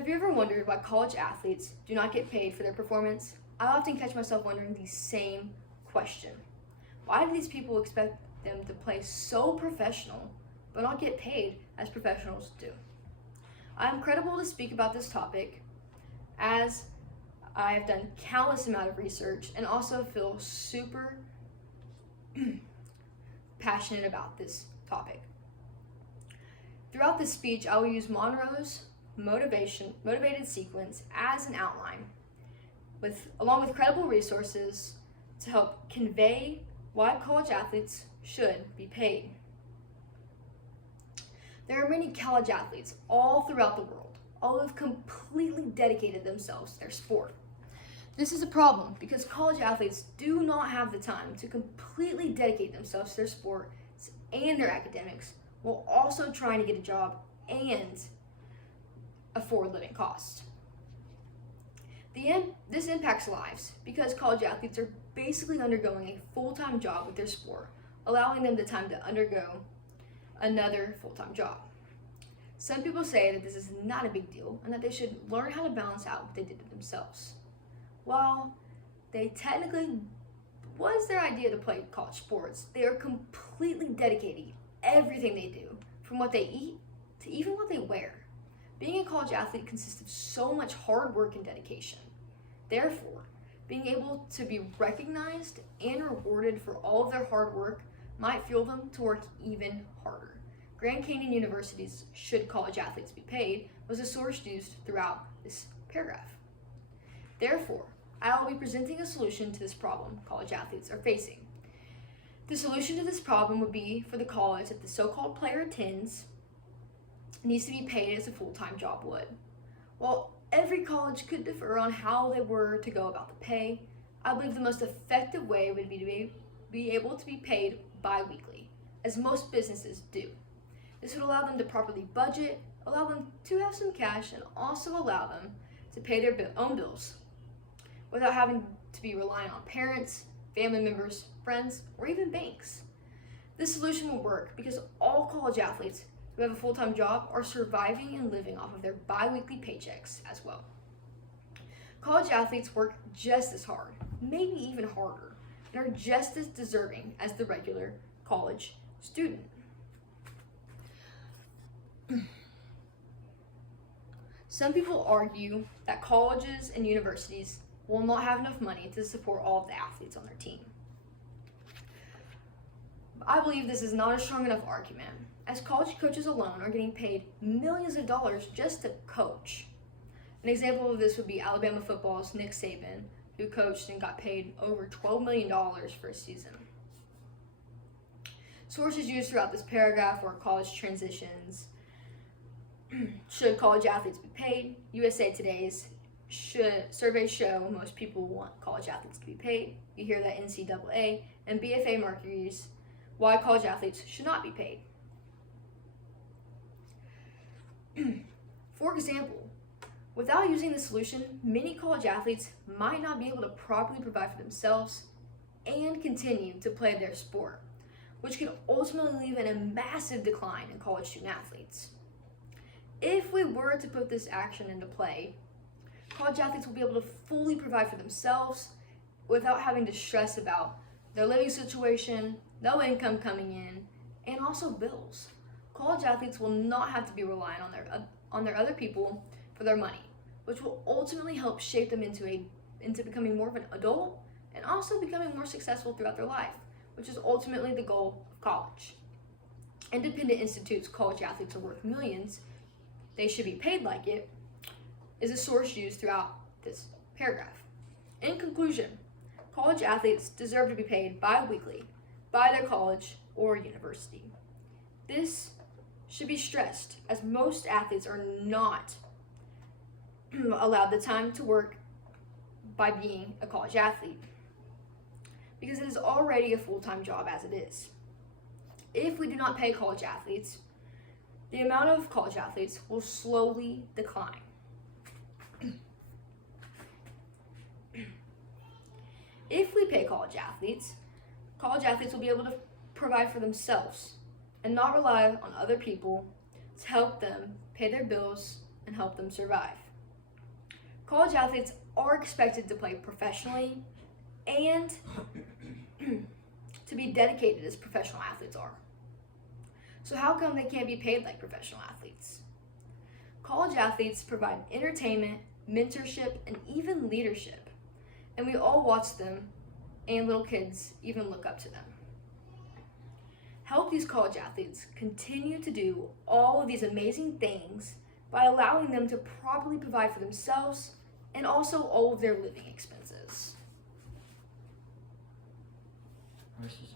Have you ever wondered why college athletes do not get paid for their performance? I often catch myself wondering the same question. Why do these people expect them to play so professional but not get paid as professionals do? I am credible to speak about this topic as I have done countless amount of research and also feel super passionate about this topic. Throughout this speech, I will use Monroe's motivated sequence as an outline, along with credible resources to help convey why college athletes should be paid. There are many college athletes all throughout the world, all who have completely dedicated themselves to their sport. This is a problem because college athletes do not have the time to completely dedicate themselves to their sport and their academics while also trying to get a job and afford living costs. This impacts lives because college athletes are basically undergoing a full-time job with their sport, allowing them the time to undergo another full-time job. Some people say that this is not a big deal and that they should learn how to balance out what they did to themselves. While they technically was their idea to play college sports, they are completely dedicating everything they do, from what they eat to even what they wear. Being a college athlete consists of so much hard work and dedication. Therefore, being able to be recognized and rewarded for all of their hard work might fuel them to work even harder. Grand Canyon University's "Should college athletes be paid" was a source used throughout this paragraph. Therefore, I will be presenting a solution to this problem college athletes are facing. The solution to this problem would be for the college that the so-called player attends needs to be paid as a full-time job would. While every college could differ on how they were to go about the pay, I believe the most effective way would be to be able to be paid bi-weekly, as most businesses do. This would allow them to properly budget, allow them to have some cash, and also allow them to pay their own bills without having to be reliant on parents, family members, friends, or even banks. This solution will work because all college athletes who have a full-time job are surviving and living off of their bi-weekly paychecks as well. College athletes work just as hard, maybe even harder, and are just as deserving as the regular college student. Some people argue that colleges and universities will not have enough money to support all of the athletes on their team. I believe this is not a strong enough argument, as college coaches alone are getting paid millions of dollars just to coach. An example of this would be Alabama football's Nick Saban, who coached and got paid over $12 million for a season. Sources used throughout this paragraph were college transitions, should college athletes be paid, USA Today's surveys show most people want college athletes to be paid. You hear that NCAA and BFA Mercury's why college athletes should not be paid. For example, without using this solution, many college athletes might not be able to properly provide for themselves and continue to play their sport, which could ultimately leave in a massive decline in college student athletes. If we were to put this action into play, college athletes will be able to fully provide for themselves without having to stress about their living situation, no income coming in, and also bills. College athletes will not have to be reliant on their other people for their money, which will ultimately help shape them into becoming more of an adult and also becoming more successful throughout their life, which is ultimately the goal of college. Independent Institute's "College athletes are worth millions, they should be paid like it" is a source used throughout this paragraph. In conclusion, college athletes deserve to be paid bi-weekly by their college or university. This should be stressed, as most athletes are not allowed the time to work by being a college athlete, because it is already a full-time job as it is. If we do not pay college athletes, the amount of college athletes will slowly decline. If we pay college athletes will be able to provide for themselves and not rely on other people to help them pay their bills and help them survive. College athletes are expected to play professionally and to be dedicated as professional athletes are. So how come they can't be paid like professional athletes? College athletes provide entertainment, mentorship, and even leadership. And we all watch them, and little kids even look up to them. Help these college athletes continue to do all of these amazing things by allowing them to properly provide for themselves and also all of their living expenses. This is